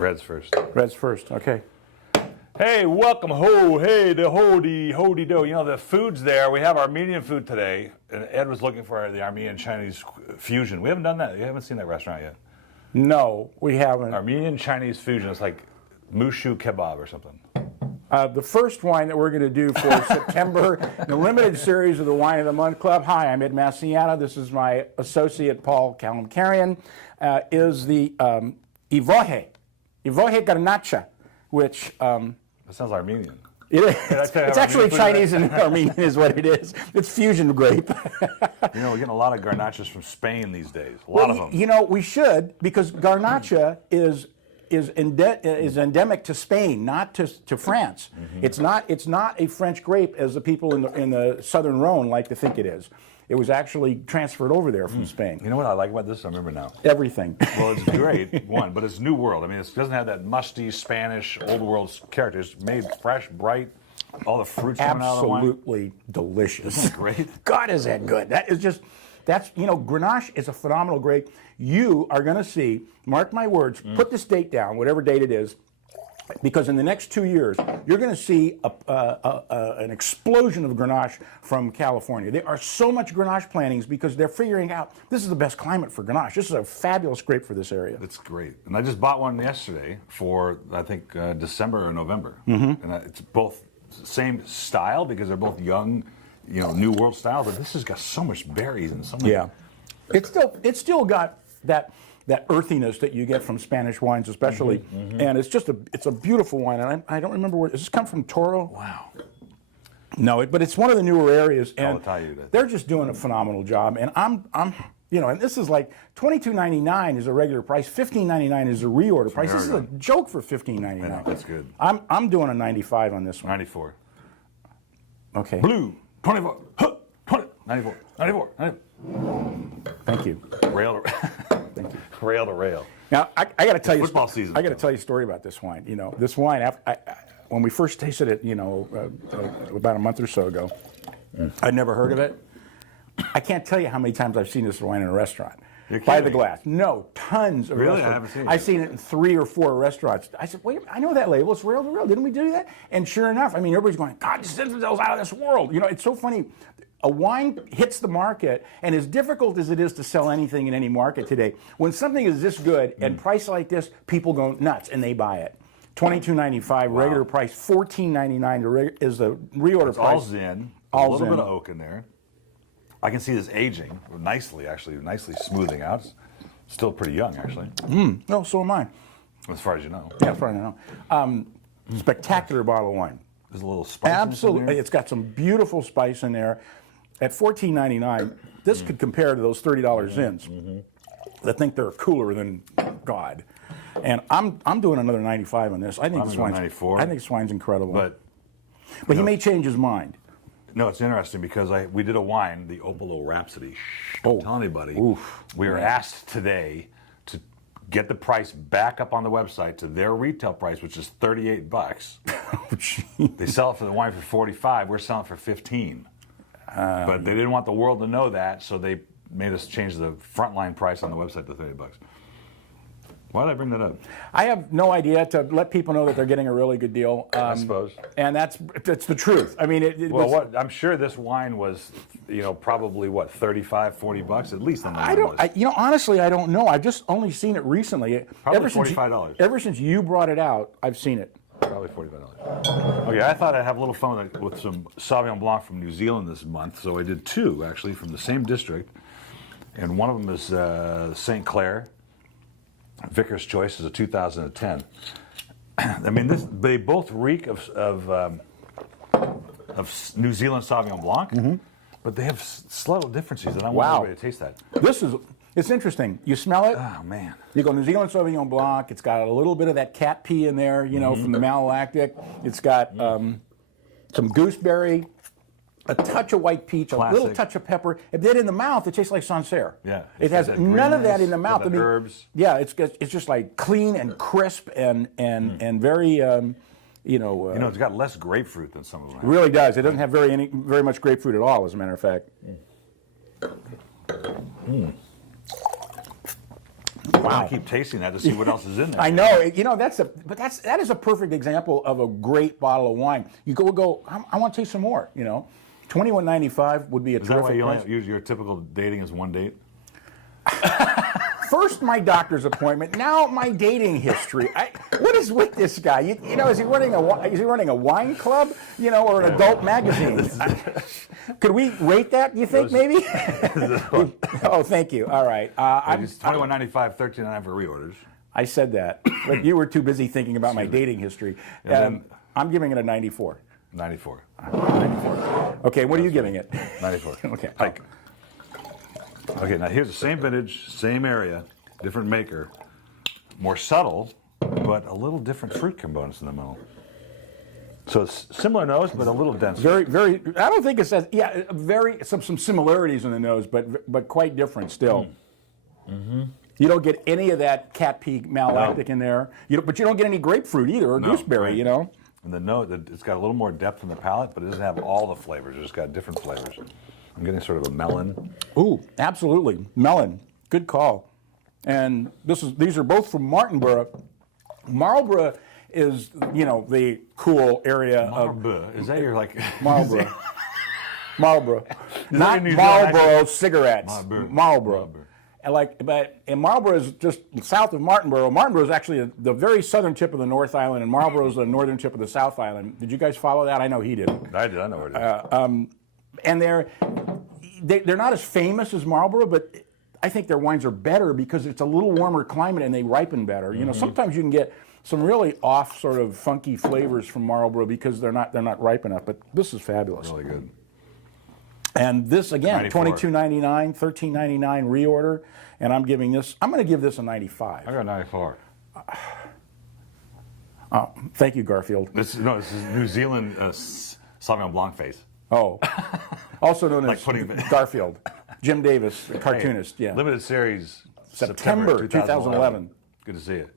Red's first. Red's first. Okay. Hey, welcome. Hey, the hoody do. You know, the food's there. We have Armenian food today. And Ed was looking for the Armenian-Chinese fusion. We haven't done that. You haven't seen that restaurant yet. No, we haven't. Armenian-Chinese fusion. It's like mushu kebab or something. The first wine that we're going to do for September, the limited series of the Wine of the Month Club. Hi, I'm Ed Massiano. This is my associate, Paul Kalamkarian, is the Ivohe Garnacha, which... that sounds Armenian. It is. It's actually Chinese and Armenian is what it is. It's fusion grape. You know, we're getting a lot of garnachas from Spain these days. A lot of them. You know, we should, because Garnacha is endemic to Spain, not to France. Mm-hmm. It's not a French grape as the people in the southern Rhone like to think it is. It was actually transferred over there from Spain. You know what I like about this? I remember now. Everything. Well, it's great, one, but it's New World. I mean, it doesn't have that musty Spanish old world character. It's made fresh, bright, all the fruits coming out of the wine. Absolutely delicious. Isn't that great? God, is that good. You know, Grenache is a phenomenal grape. You are going to see, mark my words, put this date down, whatever date it is, because in the next 2 years, you're going to see an explosion of Grenache from California. There are so much Grenache plantings because they're figuring out this is the best climate for Grenache. This is a fabulous grape for this area. It's great. And I just bought one yesterday for, I think, December or November. Mm-hmm. And it's both same style because they're both young, you know, New World style, but this has got so much berries and so much. Yeah. It's still got that earthiness that you get from Spanish wines, especially, and it's a beautiful wine. And I don't remember where does this come from. Toro? Wow. No, but it's one of the newer areas, and I'll tell you that. They're just doing a phenomenal job. And I'm you know, and this is like $22.99 is a regular price, $15.99 is a reorder price. This is a joke for $15.99. I know, that's good. I'm doing a 95 on this one. 94. Okay. Blue 24. 20. 94. 94. 94. Thank you. Rail to rail. Now I got to tell you, football season. I got to tell you a story about this wine. You know, this wine. When we first tasted it, you know, about a month or so ago, I'd never heard of it. I can't tell you how many times I've seen this wine in a restaurant. By the glass. No, tons of really? restaurants. I haven't seen it. I've seen it in 3 or 4 restaurants. I said, wait, I know that label. It's rail to rail. Didn't we do that? And sure enough, I mean, everybody's going, God, this is out of this world. You know, it's so funny. A wine hits the market, and as difficult as it is to sell anything in any market today, when something is this good and priced like this, people go nuts and they buy it. $22.95 regular price, $14.99 is the reorder price. All Zin, a little bit of oak in there. I can see this aging nicely, actually, nicely smoothing out. It's still pretty young, actually. No, so am I. As far as you know. Yeah, as far as I know. Spectacular bottle of wine. There's a little spice. Absolutely, it's got some beautiful spice in there. At $14.99, this could compare to those $30 Zins that think they're cooler than God. And I'm doing another 95 on this. I think this wine's 94. I think this wine's incredible. But he may change his mind. No, it's interesting because we did a wine, the Opalo Rhapsody. Don't tell anybody. We were asked today to get the price back up on the website to their retail price, which is $38. They sell it for the wine for $45. We're selling it for $15. But they didn't want the world to know that, so they made us change the frontline price on the website to $30. Why did I bring that up? I have no idea, to let people know that they're getting a really good deal. I suppose. And that's the truth. I mean, I'm sure this wine was, you know, probably what, $35, $40 at least on the honestly, I don't know. I've just only seen it recently. Probably $45. Ever since you brought it out, I've seen it. Probably $45. Okay, I thought I'd have a little fun with some Sauvignon Blanc from New Zealand this month, so I did 2 actually from the same district, and one of them is St. Clair. Vicar's Choice is a 2010. I mean, they both reek of New Zealand Sauvignon Blanc, but they have subtle differences, and I want everybody to taste that. It's interesting. You smell it. Oh, man. You go New Zealand Sauvignon Blanc. It's got a little bit of that cat pee in there, you know, from the malolactic. It's got some gooseberry, a touch of white peach, a little touch of pepper. And then in the mouth, it tastes like Sancerre. Yeah. It has none of that in the mouth. Herbs. Yeah, it's just like clean and crisp and very, it's got less grapefruit than some of them. It really does. It doesn't have very much grapefruit at all, as a matter of fact. want to keep tasting that to see what else is in there. I know, you know, that is a perfect example of a great bottle of wine. You go, I want to taste some more, you know. $21.95 would be a Is that why terrific you price. only use your typical dating as one date? First, my doctor's appointment. Now, my dating history. What is with this guy? You know, is he running a wine club? You know, or an adult magazine? Could we rate that? You think maybe? Oh, thank you. All right. It's $21.95, $13.99 for reorders. I said that, but you were too busy thinking about my dating history. I'm giving it a 94. 94. 94. Okay, what are you giving it? 94. Okay. Okay, now here's the same vintage, same area, different maker, more subtle, but a little different fruit components in the middle. So it's similar nose, but a little denser. Very, very. I don't think it says. Yeah, some similarities in the nose, but quite different still. Mm-hmm. You don't get any of that cat pea malolactic in there. But you don't get any grapefruit either, or gooseberry. Right. You know. And the note, it's got a little more depth in the palate, but it doesn't have all the flavors. It's got different flavors. I'm getting sort of a melon. Ooh, absolutely, melon. Good call. And these are both from Martinborough. Marlborough is, you know, the cool area of Marlborough. Is that your like Marlborough. Marlborough, not your New Zealand Marlboro cigarettes. Marlborough. Marlborough. And Marlborough is just south of Martinborough. Martinborough is actually the very southern tip of the North Island, and Marlborough is the northern tip of the South Island. Did you guys follow that? I know he did. I did. I know where it is. And they're not as famous as Marlborough, but I think their wines are better because it's a little warmer climate and they ripen better. You know, sometimes you can get some really off, sort of funky flavors from Marlborough because they're not ripe enough. But this is fabulous. Really good. And this again, $94. $22.99, $13.99 reorder, and I'm going to give this a 95. I got 94. Thank you, Garfield. This is New Zealand Sauvignon Blanc face. Oh, also known as pudding. Garfield, Jim Davis, cartoonist. Yeah. Limited series. September 2011. Good to see you.